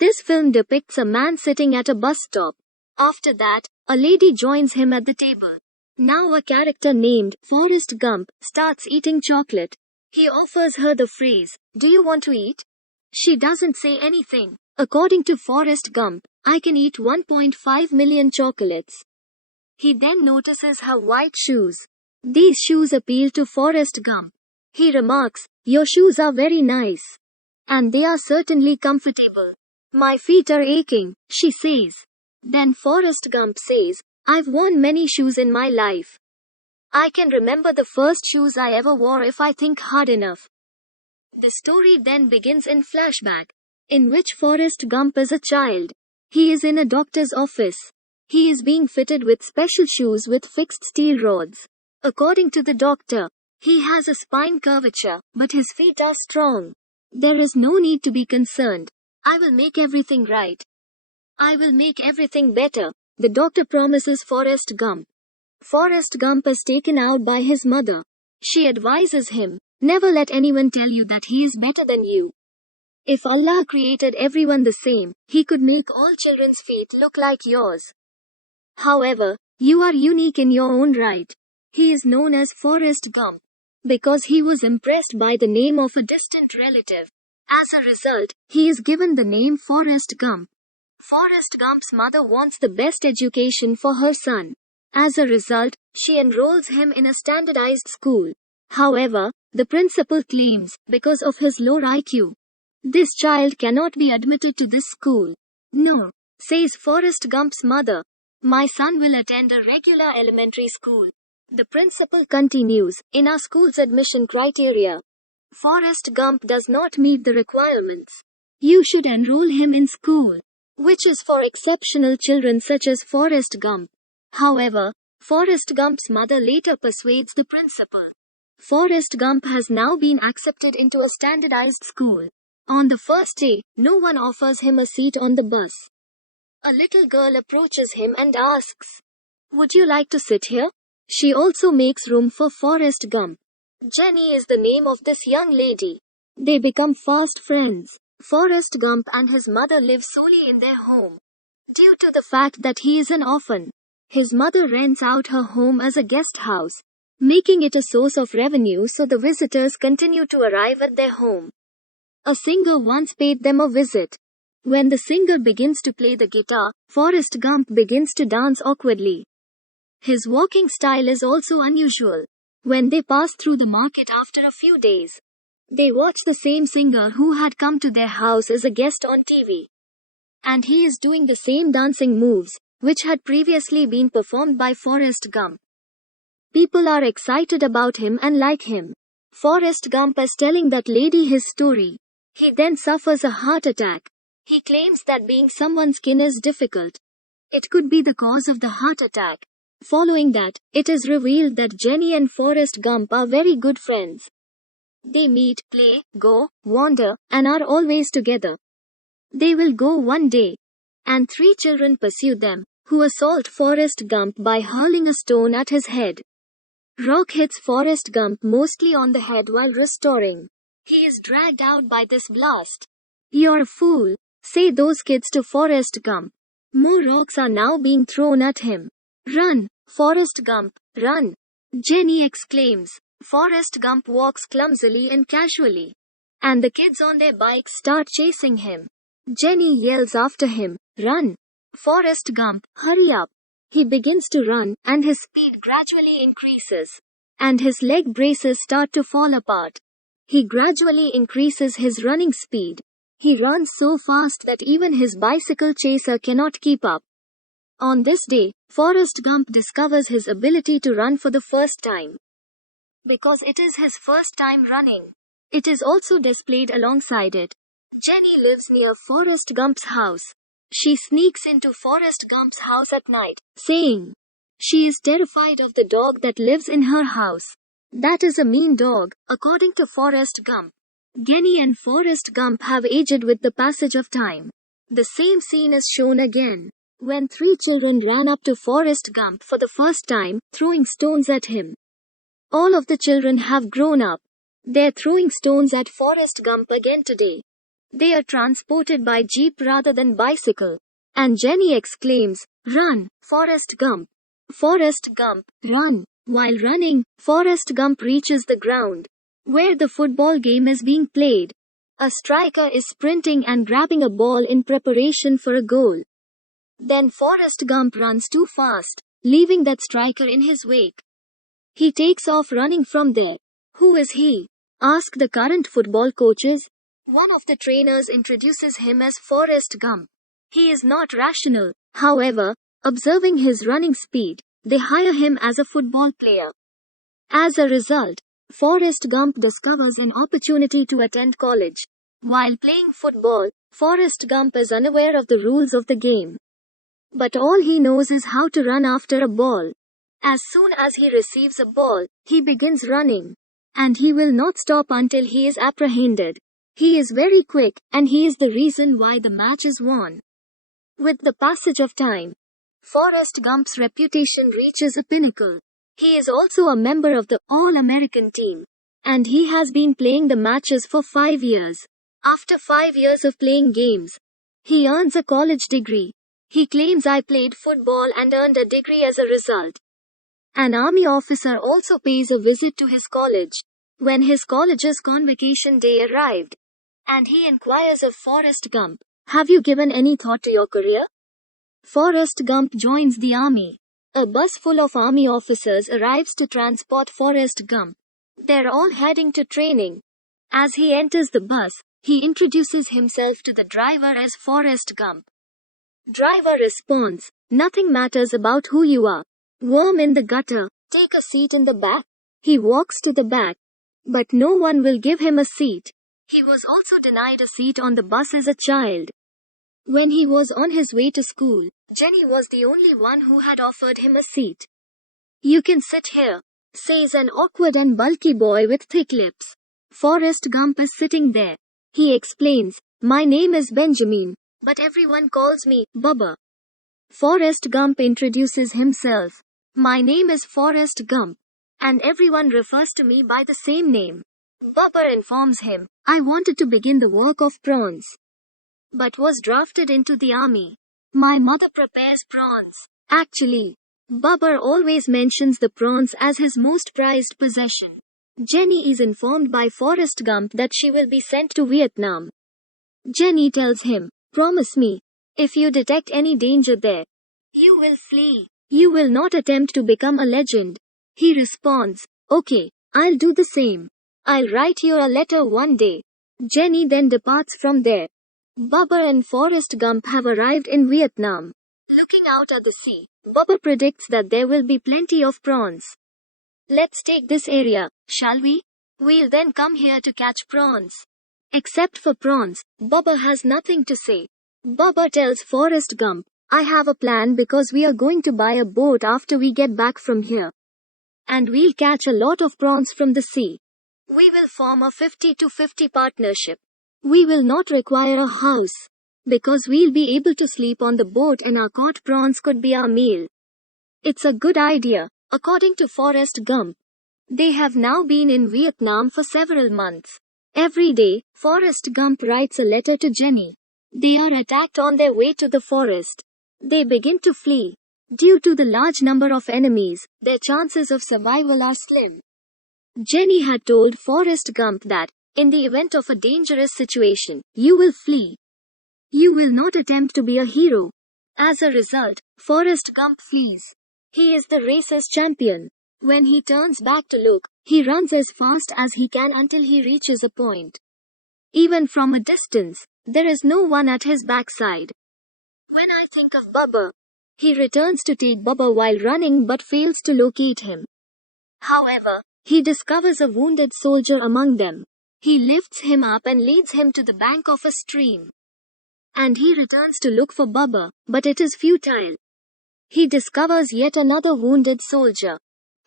This film depicts a man sitting at a bus stop. After that, a lady joins him at the table. Now a character named Forrest Gump starts eating chocolate. He offers her the phrase, "Do you want to eat?" She doesn't say anything. According to Forrest Gump, I can eat 1.5 million chocolates. He then notices her white shoes. These shoes appeal to Forrest Gump. He remarks, "Your shoes are very nice. And they are certainly comfortable." "My feet are aching," she says. Then Forrest Gump says, "I've worn many shoes in my life. I can remember the first shoes I ever wore if I think hard enough." The story then begins in flashback, in which Forrest Gump is a child. He is in a doctor's office. He is being fitted with special shoes with fixed steel rods. According to the doctor, he has a spine curvature, but his feet are strong. "There is no need to be concerned. I will make everything right. I will make everything better," the doctor promises Forrest Gump. Forrest Gump is taken out by his mother. She advises him, "Never let anyone tell you that he is better than you. If Allah created everyone the same, He could make all children's feet look like yours. However, you are unique in your own right." He is known as Forrest Gump because he was impressed by the name of a distant relative. As a result, he is given the name Forrest Gump. Forrest Gump's mother wants the best education for her son. As a result, she enrolls him in a standardized school. However, the principal claims, because of his low IQ, this child cannot be admitted to this school. "No," says Forrest Gump's mother. "My son will attend a regular elementary school." The principal continues, "In our school's admission criteria, Forrest Gump does not meet the requirements. You should enroll him in school, which is for exceptional children such as Forrest Gump." However, Forrest Gump's mother later persuades the principal. Forrest Gump has now been accepted into a standardized school. On the first day, no one offers him a seat on the bus. A little girl approaches him and asks, "Would you like to sit here?" She also makes room for Forrest Gump. Jenny is the name of this young lady. They become fast friends. Forrest Gump and his mother live solely in their home. Due to the fact that he is an orphan, his mother rents out her home as a guest house, making it a source of revenue so the visitors continue to arrive at their home. A singer once paid them a visit. When the singer begins to play the guitar, Forrest Gump begins to dance awkwardly. His walking style is also unusual. When they pass through the market after a few days, they watch the same singer who had come to their house as a guest on TV. And he is doing the same dancing moves, which had previously been performed by Forrest Gump. People are excited about him and like him. Forrest Gump is telling that lady his story. He then suffers a heart attack. He claims that being someone's kin is difficult. It could be the cause of the heart attack. Following that, it is revealed that Jenny and Forrest Gump are very good friends. They meet, play, go, wander, and are always together. They will go one day, and 3 children pursue them, who assault Forrest Gump by hurling a stone at his head. Rock hits Forrest Gump mostly on the head while restoring. He is dragged out by this blast. "You're a fool," say those kids to Forrest Gump. More rocks are now being thrown at him. "Run, Forrest Gump, run!" Jenny exclaims. Forrest Gump walks clumsily and casually, and the kids on their bikes start chasing him. Jenny yells after him, "Run! Forrest Gump, hurry up!" He begins to run, and his speed gradually increases, and his leg braces start to fall apart. He gradually increases his running speed. He runs so fast that even his bicycle chaser cannot keep up. On this day, Forrest Gump discovers his ability to run for the first time. Because it is his first time running, it is also displayed alongside it. Jenny lives near Forrest Gump's house. She sneaks into Forrest Gump's house at night, saying she is terrified of the dog that lives in her house. That is a mean dog, according to Forrest Gump. Jenny and Forrest Gump have aged with the passage of time. The same scene is shown again, when 3 children ran up to Forrest Gump for the first time, throwing stones at him. All of the children have grown up. They're throwing stones at Forrest Gump again today. They are transported by jeep rather than bicycle. And Jenny exclaims, "Run, Forrest Gump! Forrest Gump, run!" While running, Forrest Gump reaches the ground, where the football game is being played. A striker is sprinting and grabbing a ball in preparation for a goal. Then Forrest Gump runs too fast, leaving that striker in his wake. He takes off running from there. "Who is he?" ask the current football coaches. One of the trainers introduces him as Forrest Gump. He is not rational. However, observing his running speed, they hire him as a football player. As a result, Forrest Gump discovers an opportunity to attend college. While playing football, Forrest Gump is unaware of the rules of the game. But all he knows is how to run after a ball. As soon as he receives a ball, he begins running. And he will not stop until he is apprehended. He is very quick, and he is the reason why the match is won. With the passage of time, Forrest Gump's reputation reaches a pinnacle. He is also a member of the All-American team. And he has been playing the matches for 5 years. After 5 years of playing games, he earns a college degree. He claims, "I played football and earned a degree as a result." An army officer also pays a visit to his college when his college's convocation day arrived. And he inquires of Forrest Gump, "Have you given any thought to your career?" Forrest Gump joins the army. A bus full of army officers arrives to transport Forrest Gump. They're all heading to training. As he enters the bus, he introduces himself to the driver as Forrest Gump. Driver responds, "Nothing matters about who you are. Worm in the gutter, take a seat in the back." He walks to the back, but no one will give him a seat. He was also denied a seat on the bus as a child. When he was on his way to school, Jenny was the only one who had offered him a seat. "You can sit here," says an awkward and bulky boy with thick lips. Forrest Gump is sitting there. He explains, "My name is Benjamin, but everyone calls me Bubba." Forrest Gump introduces himself. "My name is Forrest Gump, and everyone refers to me by the same name." Bubba informs him, "I wanted to begin the work of prawns, but was drafted into the army. My mother prepares prawns." Actually, Bubba always mentions the prawns as his most prized possession. Jenny is informed by Forrest Gump that she will be sent to Vietnam. Jenny tells him, "Promise me, if you detect any danger there, you will flee. You will not attempt to become a legend." He responds, "Okay, I'll do the same. I'll write you a letter one day." Jenny then departs from there. Bubba and Forrest Gump have arrived in Vietnam. Looking out at the sea, Bubba predicts that there will be plenty of prawns. "Let's take this area, shall we? We'll then come here to catch prawns." Except for prawns, Bubba has nothing to say. Bubba tells Forrest Gump, "I have a plan because we are going to buy a boat after we get back from here. And we'll catch a lot of prawns from the sea. We will form a 50-50 partnership. We will not require a house, because we'll be able to sleep on the boat and our caught prawns could be our meal." It's a good idea, according to Forrest Gump. They have now been in Vietnam for several months. Every day, Forrest Gump writes a letter to Jenny. They are attacked on their way to the forest. They begin to flee. Due to the large number of enemies, their chances of survival are slim. Jenny had told Forrest Gump that, in the event of a dangerous situation, you will flee. You will not attempt to be a hero. As a result, Forrest Gump flees. He is the race's champion. When he turns back to look, he runs as fast as he can until he reaches a point. Even from a distance, there is no one at his backside. When I think of Bubba, he returns to take Bubba while running but fails to locate him. However, he discovers a wounded soldier among them. He lifts him up and leads him to the bank of a stream. And he returns to look for Bubba, but it is futile. He discovers yet another wounded soldier,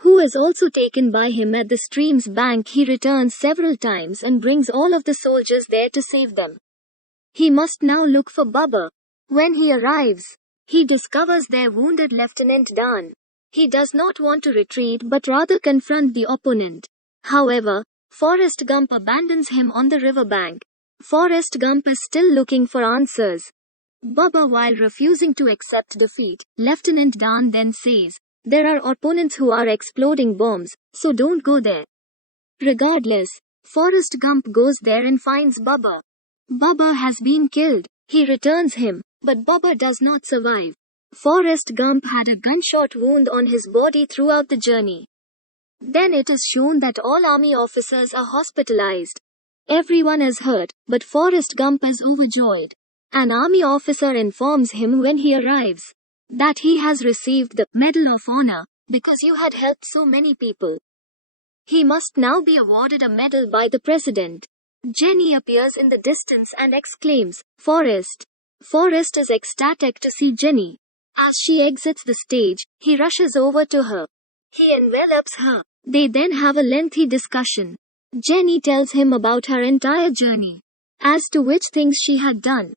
who is also taken by him at the stream's bank. He returns several times and brings all of the soldiers there to save them. He must now look for Bubba. When he arrives, he discovers their wounded Lieutenant Dan. He does not want to retreat but rather confront the opponent. However, Forrest Gump abandons him on the riverbank. Forrest Gump is still looking for answers. Bubba, while refusing to accept defeat, Lieutenant Dan then says, "There are opponents who are exploding bombs, so don't go there." Regardless, Forrest Gump goes there and finds Bubba. Bubba has been killed. He returns him, but Bubba does not survive. Forrest Gump had a gunshot wound on his body throughout the journey. Then it is shown that all army officers are hospitalized. Everyone is hurt, but Forrest Gump is overjoyed. An army officer informs him when he arrives that he has received the Medal of Honor because you had helped so many people. He must now be awarded a medal by the president. Jenny appears in the distance and exclaims, "Forrest!" Forrest is ecstatic to see Jenny. As she exits the stage, he rushes over to her. He envelops her. They then have a lengthy discussion. Jenny tells him about her entire journey, as to which things she had done.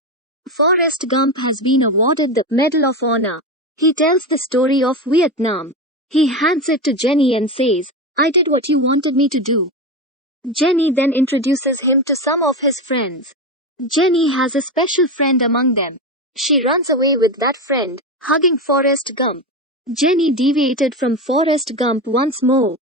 Forrest Gump has been awarded the Medal of Honor. He tells the story of Vietnam. He hands it to Jenny and says, "I did what you wanted me to do." Jenny then introduces him to some of his friends. Jenny has a special friend among them. She runs away with that friend, hugging Forrest Gump. Jenny deviated from Forrest Gump once more.